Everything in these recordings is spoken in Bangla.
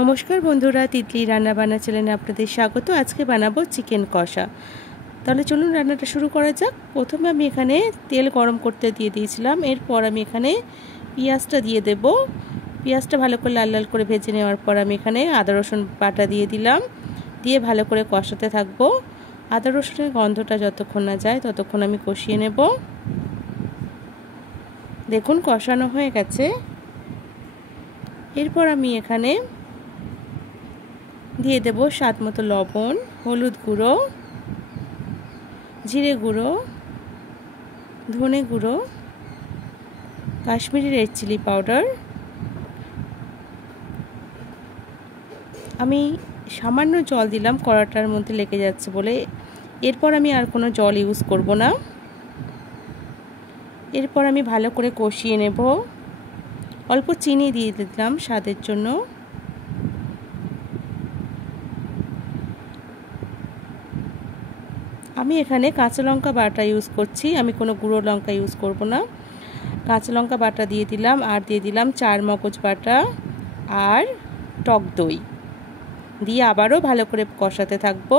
নমস্কার বন্ধুরা, তিতলি রান্না বান্না চ্যানেলে আপনাদের স্বাগত। আজকে বানাবো চিকেন কষা। তাহলে চলুন রান্নাটা শুরু করা যাক। প্রথমে আমি এখানে তেল গরম করতে দিয়ে দিয়েছিলাম। এরপর আমি এখানে পেঁয়াজটা দিয়ে দেব। পেঁয়াজটা ভালো করে লাল লাল করে ভেজে নেওয়ার পর আমি এখানে আদা রসুন বাটা দিয়ে দিলাম। দিয়ে ভালো করে কষাতে থাকবো। আদা রসুনের গন্ধটা যতক্ষণ না যায় ততক্ষণ আমি কষিয়ে নেব। দেখুন কষানো হয়ে গেছে। এরপর আমি এখানে দিয়ে দেব স্বাদ মতো লবণ, হলুদ গুঁড়ো, জিরে গুঁড়ো, ধনে গুঁড়ো, কাশ্মীরি রেড চিলি পাউডার। আমি সামান্য জল দিলাম, কড়াটার মধ্যে লেগে যাচ্ছে বলে। এরপর আমি আর কোনো জল ইউজ করব না। এরপর আমি ভালো করে কষিয়ে নেব। অল্প চিনি দিয়ে দিলাম স্বাদের জন্য। আমি এখানে কাঁচা লঙ্কা বাটা ইউজ করছি, আমি কোনো গুঁড়ো লঙ্কা ইউজ করব না। কাঁচা লঙ্কা বাটা দিয়ে দিলাম, আর দিয়ে দিলাম চার মগজ বাটা আর টক দই দিয়ে আবারও ভালো করে কষাতে থাকবো।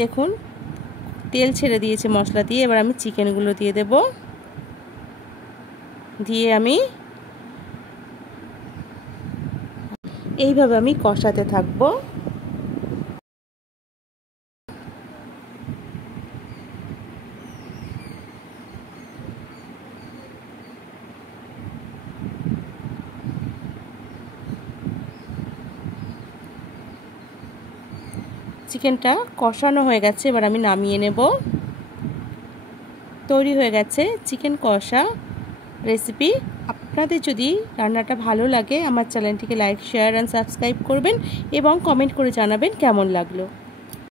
দেখুন তেল ছেড়ে দিয়েছে মশলা দিয়ে। এবার আমি চিকেনগুলো দিয়ে দেব। দিয়ে আমি এইভাবে আমি কষাতে থাকবো। চিকেনটা কষানো হয়ে গেছে, এবার আমি নামিয়ে নেব। তৈরি হয়ে গেছে চিকেন কষা রেসিপি। আপনাদের যদি রান্নাটা ভালো লাগে আমার চ্যানেলটিকে লাইক, শেয়ার অ্যান্ড সাবস্ক্রাইব করবেন এবং কমেন্ট করে জানাবেন কেমন লাগলো।